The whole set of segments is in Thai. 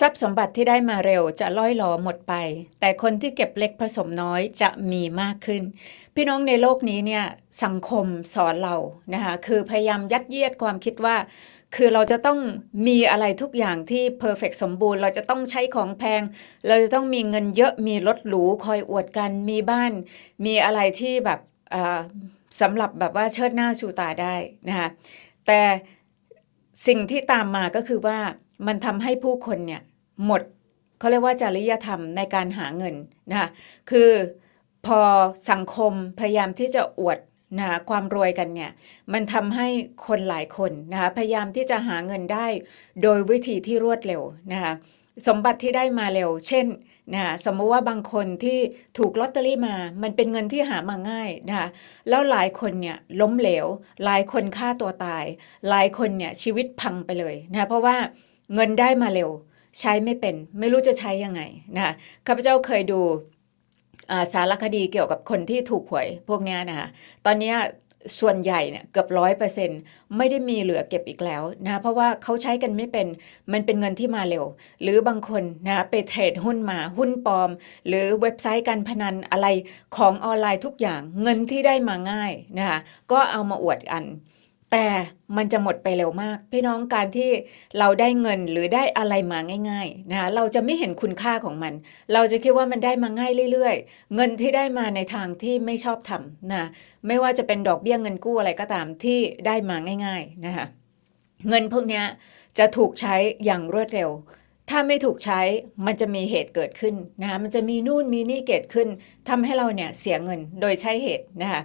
ทรัพย์สมบัติที่ได้มาเร็วจะล่อยหลอหมดไป แต่คนที่เก็บเล็กผสมน้อยจะมีมากขึ้น พี่น้องในโลกนี้เนี่ยสังคมสอนเรานะคะคือพยายามยัดเยียดความคิดว่า คือเราจะต้องมีอะไรทุกอย่างที่เพอร์เฟกสมบูรณ์ เราจะต้องใช้ของแพง เราจะต้องมีเงินเยอะมีรถหรูคอยอวดกันมีบ้าน มีอะไรที่แบบอ่าสำหรับแบบว่าเชิดหน้าชูตาได้นะคะแต่สิ่งที่ตามมาก็คือว่า มันทำให้ผู้คนเนี่ยหมดเขาเรียกว่าจริยธรรมในการหาเงินนะคะคือพอสังคมพยายามที่จะอวดนะคะความรวยกันเนี่ยมันทำให้คนหลายคนนะคะพยายามที่จะหาเงินได้ โดยวิธีที่รวดเร็วนะคะสมบัติที่ได้มาเร็ว เช่นนะคะสมมุติว่าบางคนที่ถูกลอตเตอรี่มา มันเป็นเงินที่หามาง่ายนะคะแล้วหลายคนเนี่ยล้มเหลว หลายคนฆ่าตัวตาย หลายคนเนี่ยชีวิตพังไปเลยนะคะเพราะว่า เงินได้มาเร็ว ใช้ไม่เป็น ไม่รู้จะใช้ยังไงนะคะข้าพเจ้าเคยดูสารคดีเกี่ยวกับคนที่ถูกหวยพวกเนี้ยนะคะตอนนี้ส่วนใหญ่เนี่ยเกือบร้อยเปอร์เซ็นต์ไม่ได้มีเหลือเก็บอีกแล้วนะเพราะว่าเขาใช้กันไม่เป็นมันเป็นเงินที่มาเร็ว หรือบางคนนะไปเทรดหุ้นมาหุ้นปลอม หรือเว็บไซต์การพนันอะไรของออนไลน์ทุกอย่างเงินที่ได้มาง่ายนะคะก็เอามาอวดกัน แต่มันจะหมดไปเร็วมาก พี่น้องการที่เราได้เงินหรือได้อะไรมาง่ายๆนะคะเราจะไม่เห็นคุณค่าของมัน เราจะคิดว่ามันได้มาง่ายเรื่อยๆ เงินที่ได้มาในทางที่ไม่ชอบทำนะไม่ว่าจะเป็นดอกเบี้ยเงินกู้อะไรก็ตามที่ได้มาง่ายๆนะคะเงินพวกนี้จะถูกใช้อย่างรวดเร็ว ถ้าไม่ถูกใช้มันจะมีเหตุเกิดขึ้นนะคะมันจะมีนู่นมีนี่เกิดขึ้นทำให้เราเนี่ยเสียเงินโดยใช้เหตุนะคะ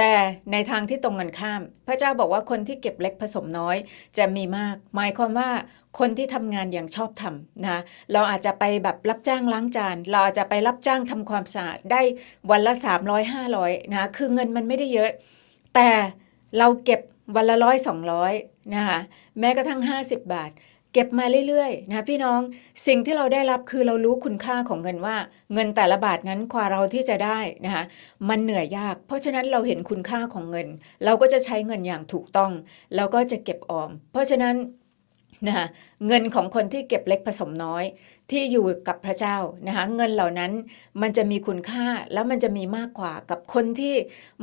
แต่ในทางที่ตรงกันข้าม พระเจ้าบอกว่าคนที่เก็บเล็กผสมน้อย จะมีมาก หมายความว่าคนที่ทำงานอย่างชอบทำนะเราอาจจะไปแบบรับจ้างล้างจาน เราอาจจะไปรับจ้างทำความสะอาดได้วันละ 300 500นะคือเงินมันไม่ได้เยอะ แต่เราเก็บวันละร้อยสองร้อยนะคะแม้กระทั่ง 50 บาท เก็บมาเรื่อยๆนะพี่น้องสิ่งที่เราได้รับคือเรารู้คุณค่าของเงินว่า เงินแต่ละบาทนั้นกว่าเราที่จะได้นะคะมันเหนื่อยยาก เพราะฉะนั้นเราเห็นคุณค่าของเงิน เราก็จะใช้เงินอย่างถูกต้อง เราก็จะเก็บออม เพราะฉะนั้น นะคะเงินของคนที่เก็บเล็กผสมน้อย ที่อยู่กับพระเจ้านะคะเงินเหล่านั้นมันจะมีคุณค่าแล้วมันจะมีมากกว่ากับคนที่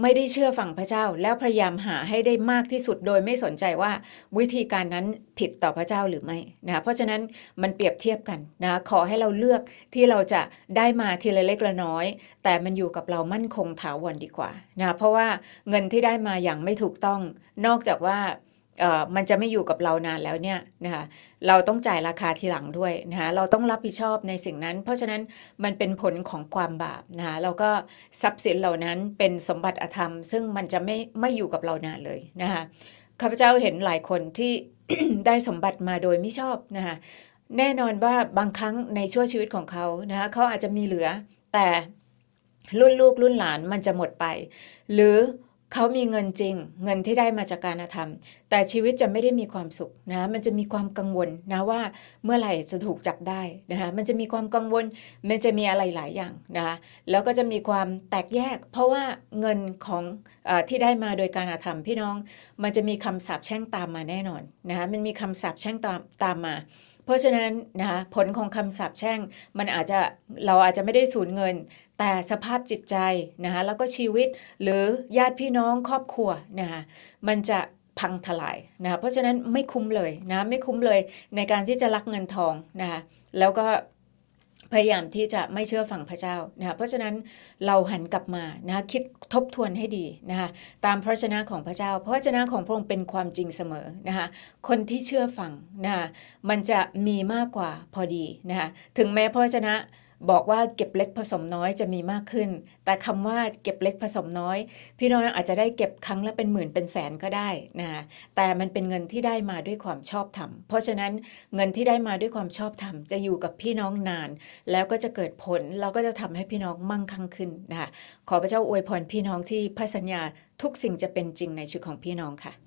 ไม่ได้เชื่อฟังพระเจ้า แล้วพยายามหาให้ได้มากที่สุดโดยไม่สนใจว่าวิธีการนั้นผิดต่อพระเจ้าหรือไม่นะคะเพราะฉะนั้นมันเปรียบเทียบกันนะะขอให้เราเลือกที่เราจะได้มาทีละเล็กละน้อย แต่มันอยู่กับเรามั่นคงถาวรดีกว่านะคะเพราะว่าเงินที่ได้มาอย่างไม่ถูกต้อง นอกจากว่า มันจะไม่อยู่กับเรานานแล้วเนี่ยนะคะเราต้องจ่ายราคาทีหลังด้วยนะคะเราต้องรับผิดชอบในสิ่งนั้น เพราะฉะนั้นมันเป็นผลของความบาปนะคะแล้วก็ทรัพย์สินเหล่านั้นเป็นสมบัติอธรรม ซึ่งมันจะไม่ไม่อยู่กับเรานานเลยนะคะข้าพเจ้าเห็นหลายคนที่ได้สมบัติมาโดยไม่ชอบนะคะแน่นอนว่าบางครั้งในช่วงชีวิตของเขานะคะเขาอาจจะมีเหลือแต่รุ่นลูกรุ่นหลานมันจะหมดไป หรือ เขามีเงินจริง เงินที่ได้มาจากการกระทำแต่ชีวิตจะไม่ได้มีความสุขนะมันจะมีความกังวลนะว่าเมื่อไหร่จะถูกจับได้นะคะมันจะมีความกังวลมันจะมีอะไรหลายอย่างนะแล้วก็จะมีความแตกแยก เพราะว่าเงินของอที่ได้มาโดยการกระทำพี่น้อง มันจะมีคำสาปแช่งตามมาแน่นอนนะคะมันมีคำสาปแช่งตามตามมา เพราะฉะนั้นนะคะผลของคำสาปแช่งมันอาจจะเราอาจจะไม่ได้สูญเงิน แต่สภาพจิตใจนะคะแล้วก็ชีวิตหรือญาติพี่น้องครอบครัวนะคะมันจะพังทลายนะคะเพราะฉะนั้นไม่คุ้มเลยนะไม่คุ้มเลยในการที่จะรักเงินทองนะคะแล้วก็ พยายามที่จะไม่เชื่อฟังพระเจ้านะคะเพราะฉะนั้นเราหันกลับมานะคะคิดทบทวนให้ดีนะคะตามพระชนะของพระเจ้า พระชนะของพระองค์เป็นความจริงเสมอนะคะคนที่เชื่อฟังนะคะมันจะมีมากกว่าพอดีนะคะถึงแม้พระชนะ บอกว่าเก็บเล็กผสมน้อยจะมีมากขึ้น แต่คำว่าเก็บเล็กผสมน้อย พี่น้องอาจจะได้เก็บครั้งละเป็นหมื่นเป็นแสนก็ได้นะแต่มันเป็นเงินที่ได้มาด้วยความชอบธรรมเพราะฉะนั้นเงินที่ได้มาด้วยความชอบธรรมจะอยู่กับพี่น้องนาน แล้วก็จะเกิดผลแล้วก็จะทำให้พี่น้องมั่งคั่งขึ้นนะคะขอพระเจ้าอวยพรพี่น้องที่พระสัญญาทุกสิ่งจะเป็นจริงในชีวิตของพี่น้องค่ะ